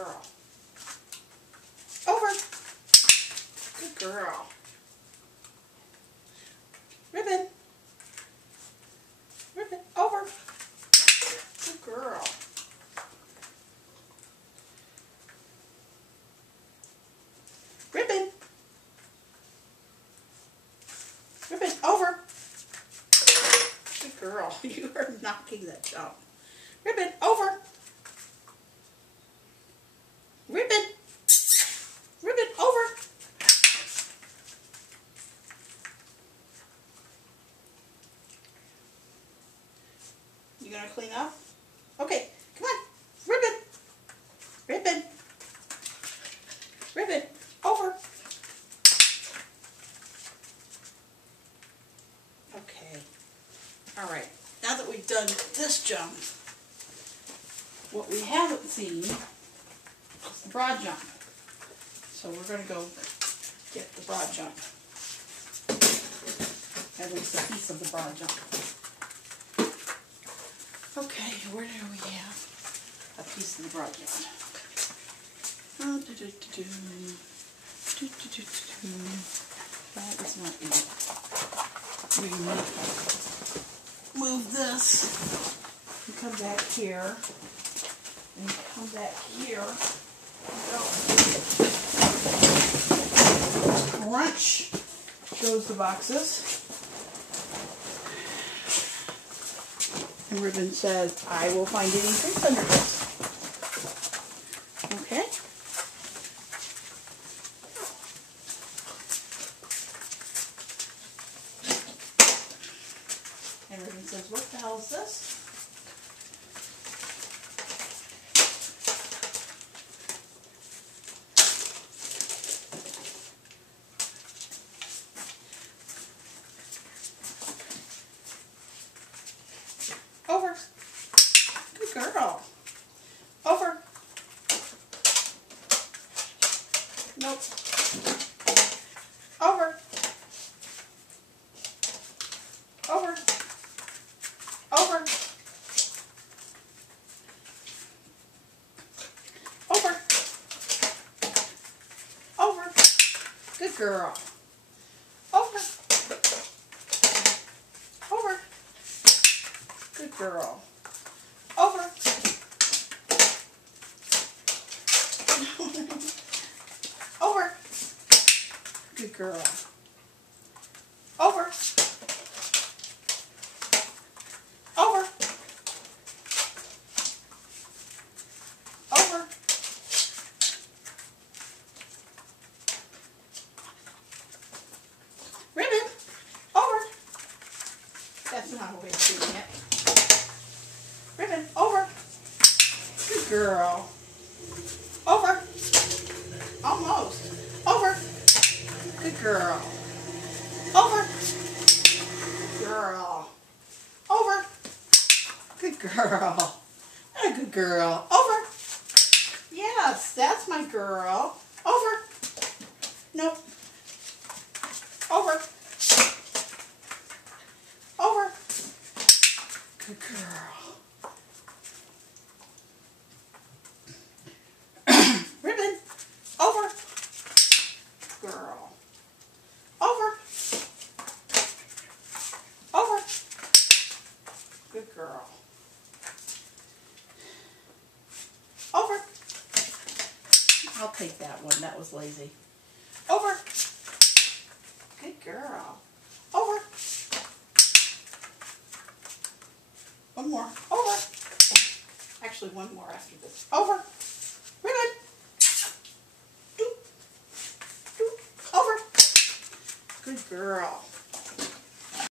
girl. Over. Good girl. Ribbon. Ribbon. Over. Good girl. Ribbon. Ribbon. Over. Good girl. You are knocking that jump. Ribbon. Over. Ribbon. Ribbon. Over. You gonna clean up? Okay, come on. Ribbon. Ribbon. Ribbon. Over. Okay. Alright, now that we've done this jump, what we haven't seen is the broad jump. So we're going to go get the broad jump. At least a piece of the broad jump. Okay, where do we have a piece of the broad jump? That is not it. We move this and come back here. And come back here. Crunch shows the boxes. And Ribbon says, I will find any treats under this. Okay. And Ribbon says, what the hell is this? Over. Good girl. Over. Nope. Over. Over. Over. Over. Over. Good girl. Over. Over. Good girl. Over. Over. Good girl. Over. Over. Over. Ribbon. Over. That's not a way of doing it. Ribbon. Over. Good girl. Over. Almost. Over. Good girl. Over. Girl. Over. Good girl. A good girl. Over. Yes, that's my girl. Over. Nope. Over. Over. Good girl. Ribbon. Over. Girl. Over. Over. Good girl. Over. I'll take that one. That was lazy. Over. Good girl. Over. One more. Over. Actually, one more after this. Over. Ribbon. Doop. Doop. Over. Good girl.